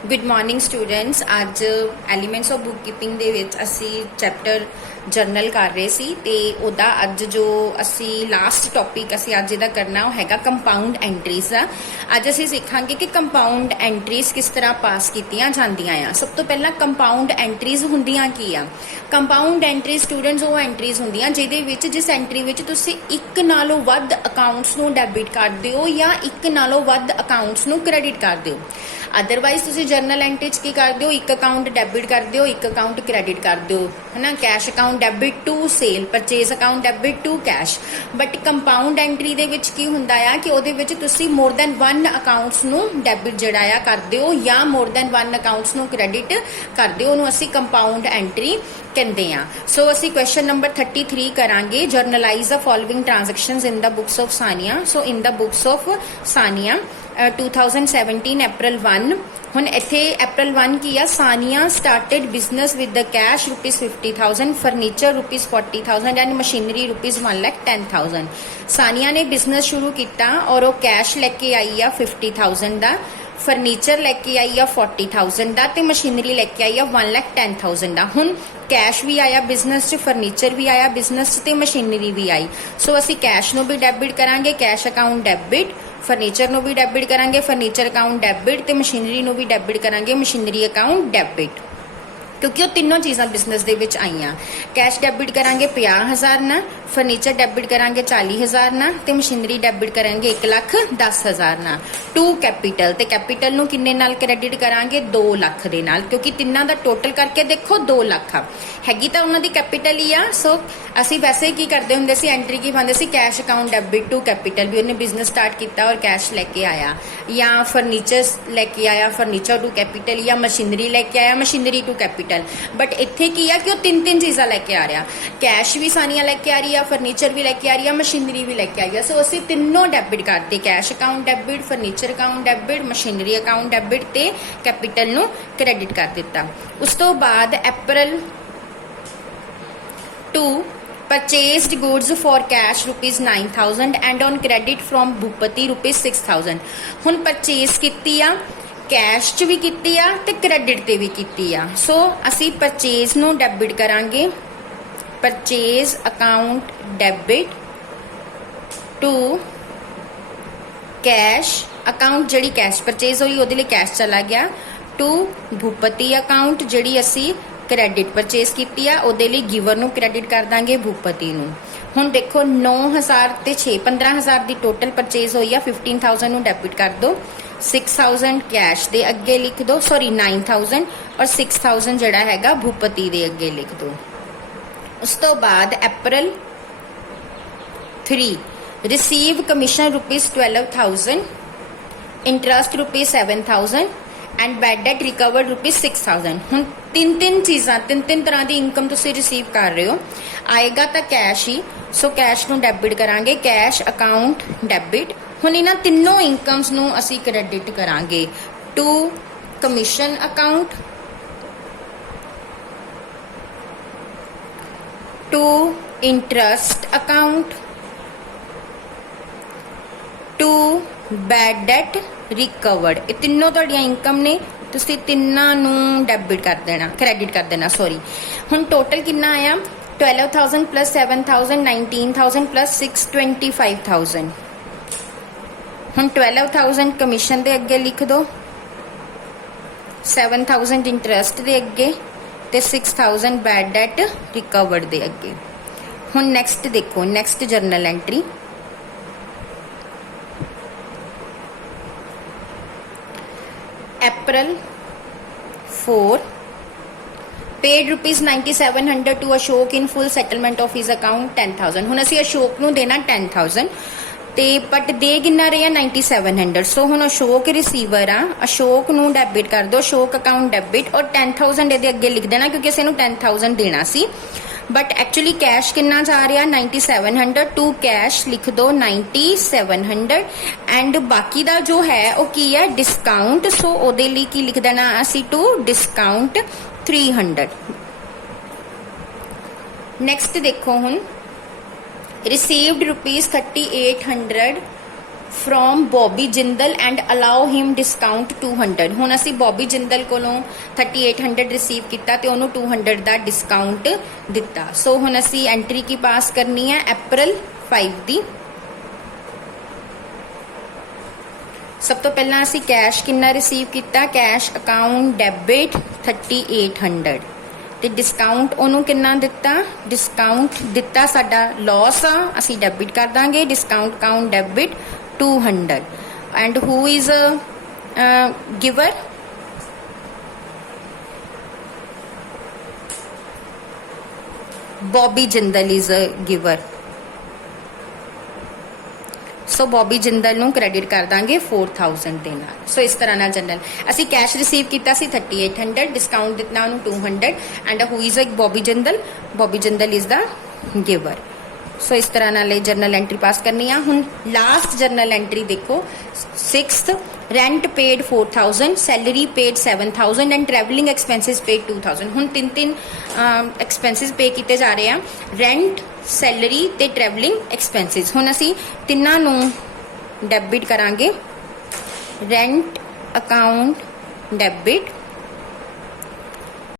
Good morning students. अज elements of bookkeeping दे विच असी चैप्टर जर्नल कर रहे सी ते ओदा अज जो असी लास्ट टॉपिक असी अज इहदा करना वो हैगा कंपाउंड एंट्रीज दा। अज असी सीखांगे कि कंपाउंड एंट्रीज किस तरह पास कीतियां जांदियां आ। सब तो पहला कंपाउंड एंट्रीज हुंदियां की आ। कंपाउंड एंट्रीज स्टूडेंट्स वो एंट्रीज हुंदियां जिहदे विच जिस एंट्री विच तुसी एक नालों वध अकाउंट्स नूं डेबिट करदे हो या एक नालों वध अकाउंट्स नूं क्रेडिट करदे हो। अदरवाइज तुसी जर्नल एंट्री च की करदे हो, एक अकाउंट डेबिट करदे हो, एक अकाउंट क्रेडिट करदे हो, है ना। Cash account debit to sale, purchase account debit to cash. But compound entry दे विच की हुंदा आ कि ओहदे विच तुसी मोर दैन वन अकाउंट्स नूं डेबिट जिहड़ा आ करदे हो या मोर दैन वन अकाउंट्स नूं क्रेडिट करदे हो, ओनू असी कंपाउंड एंट्री कहंदे आ। सो असी क्वेश्चन नंबर 33 करांगे। Journalise the following transactions in the books of Sania. So in the books of Sania 2017 April 1 हुन इत्थे अप्रैल 1 की आ। Sania started business with the cash ₹50,000, furniture ₹40,000 and machinery ₹1,10,000। Sania ने बिजनेस शुरू किया और वो कैश लेके आई आ 50,000 दा, फर्नीचर लेके आई आ 40,000 दा ते मशीनरी लेके आई आ 1,10,000 दा। हुन कैश भी आया बिजनेस च, फर्नीचर भी आया बिजनेस च ते मशीनरी भी आई। सो असी कैश नूं भी डेबिट करांगे, कैश अकाउंट डेबिट, फर्नीचर नूं भी डेबिट करांगे, फर्नीचर अकाउंट डेबिट ते मशीनरी नूं भी डेबिट करांगे, मशीनरी अकाउंट डेबिट, क्योंकि वो तीनों चीज़ां बिजनेस दे विच आईयां। कैश डेबिट करांगे 50,000 ना, फर्नीचर डेबिट करांगे 40,000 ना ते मशीनरी डेबिट करांगे 1,10,000 ना। टू कैपिटल ते कैपिटल नूं किन्ने नाल क्रेडिट करांगे 2 लाख दे नाल, क्योंकि तिन्नां दा टोटल करके देखो 2 लाख आ, हैगी तां उन्हां दी कैपिटल ही आ। सो असी वैसे की करदे हुंदे सी, एंट्री की पांदे सी cash account debit to capital, भी उन्हें बिजनेस स्टार्ट किया और कैश लेके आया, या फर्नीचर लेके आया फर्नीचर टू कैपिटल, या मशीनरी लेके आया मशीनरी टू कैपिटल। बट इत्थे की है कि वो तीन चीज़ां लेके आ रहा, कैश भी सानिया लेके आ रही है, फर्नीचर भी लेके आ रही है, मशीनरी भी लेके आई है। सो असी तीनों डेबिट करते, cash account debit, furniture account debit, machinery account debit ते कैपिटल नूं क्रेडिट कर दिता। उस तो बाद अप्रैल 2 purchased goods for cash ₹9,000 and on credit from Bhupathi ₹6,000। हुन परचेज कीती आ, कैश च भी कीती आ ते क्रेडिट ते भी कीती आ। सो असी परचेज नूं डेबिट करांगे, purchase account debit to cash account, जिहड़ी कैश परचेज हुई उहदे लई कैश चला गया, टू भूपति अकाउंट जिहड़ी असी क्रेडिट परचेज की आ उहदे लई गिवर नूं क्रेडिट कर दांगे भूपति नूं। हुण देखो 9,000 ते 15,000 दी टोटल परचेज हुई आ, 15,000 नूं डेबिट कर दो, 6,000 कैश दे अगे लिख दो, सॉरी 9,000 और 6,000 जिहड़ा हैगा भूपति दे अगे लिख दो। उस तो बाद अप्रैल 3 receive commission ₹12,000, interest ₹7,000 and bad debt recovered ₹6,000। हुण तीन चीज़ां, तीन तरह की इनकम तुसीं रिसीव कर रहे हो। आएगा तो कैश ही, सो कैश नूं डेबिट करांगे, कैश अकाउंट डेबिट। हुण इन्हां तीनों इनकम्स नूं असीं क्रेडिट करांगे to commission account, to interest account, to bad debt recovered. ये तीनों तुहाडियां इनकम ने, तुसीं तिन्नां नूं डेबिट कर देना, क्रेडिट कर देना, सॉरी। हुण टोटल कितना आया 12,000 प्लस 7,000 19,000 प्लस 6 25,000। हुण 12,000 कमीशन दे अगे लिख दो, 7,000 इंटरस्ट दे अगे ते 6,000 बैड डेट रिकवर्ड दे अगे। हुण नैक्सट देखो, next journal entry April 4 paid ₹9,700 to Ashok in full settlement of his account 10,000। हुण असीं अशोक नूं देना 10,000 ते बट दे किन्ना रहा 9,700। सो हुण अशोक रिसीवर आ, अशोक नूं डेबिट कर दो, अशोक अकाउंट डेबिट और 10,000 इहदे अगे लिख देना, क्योंकि असीं इहनूं 10,000 देना सी। बट एक्चुअली कैश कितना जा रहा 9,700 टू कैश लिख दो 9,700 एंड बाकी दा जो है वो की है डिस्काउंट। सो ओदे लिए की लिख देना असी टू डिस्काउंट 300। नेक्स्ट देखो हुण received ₹3,800 from Bobby Jindal and allow him discount 200। ਹੁਣ ਅਸੀਂ Bobby Jindal ਕੋਲੋਂ 3800 ਰਿਸੀਵ ਕੀਤਾ ਤੇ ਉਹਨੂੰ 200 ਦਾ ਡਿਸਕਾਊਂਟ ਦਿੱਤਾ। ਸੋ ਹੁਣ ਅਸੀਂ ਐਂਟਰੀ ਕੀ ਪਾਸ ਕਰਨੀ ਹੈ April 5 ਦੀ। ਸਭ ਤੋਂ ਪਹਿਲਾਂ ਅਸੀਂ ਕੈਸ਼ ਕਿੰਨਾ ਰਿਸੀਵ ਕੀਤਾ, ਕੈਸ਼ ਅਕਾਊਂਟ ਡੈਬਿਟ 3800 ਤੇ ਡਿਸਕਾਊਂਟ ਉਹਨੂੰ ਕਿੰਨਾ ਦਿੱਤਾ, ਡਿਸਕਾਊਂਟ ਦਿੱਤਾ ਸਾਡਾ ਲਾਸ ਆ, ਅਸੀਂ ਡੈਬਿਟ ਕਰ ਦਾਂਗੇ discount account debit 200 and who is a giver, Bobby Jindal is a giver। So Bobby Jindal ਨੂੰ ਕ੍ਰੈਡਿਟ ਕਰ ਦਾਂਗੇ 4000 ਦੇ ਨਾਲ। ਸੋ ਇਸ ਤਰ੍ਹਾਂ ਨਾਲ ਜਨਰਲ ਅਸੀਂ ਕੈਸ਼ ਰਿਸੀਵ ਕੀਤਾ ਸੀ 3800, ਡਿਸਕਾਊਂਟ ਦਿੱਤਾ ਉਹਨੂੰ 200 and who is a Bobby Jindal, Bobby Jindal is the giver. So ਇਸ ਤਰ੍ਹਾਂ ਨਾਲ ਇਹ ਜਰਨਲ ਐਂਟਰੀ ਪਾਸ ਕਰਨੀ ਆ। ਹੁਣ ਲਾਸਟ ਜਰਨਲ ਐਂਟਰੀ ਦੇਖੋ 6th, rent paid 4000, salary paid 7000 and travelling expenses paid 2000। ਹੁਣ ਤਿੰਨ ਐਕਸਪੈਂਸਿਸ ਪੇ ਕੀਤੇ ਜਾ ਰਹੇ ਆ, ਰੈਂਟ, ਸੈਲਰੀ ਤੇ ਟਰੈਵਲਿੰਗ ਐਕਸਪੈਂਸਿਸ। ਹੁਣ ਅਸੀਂ ਤਿੰਨਾਂ ਨੂੰ ਡੈਬਿਟ ਕਰਾਂਗੇ, ਰੈਂਟ ਅਕਾਊਂਟ ਡੈਬਿਟ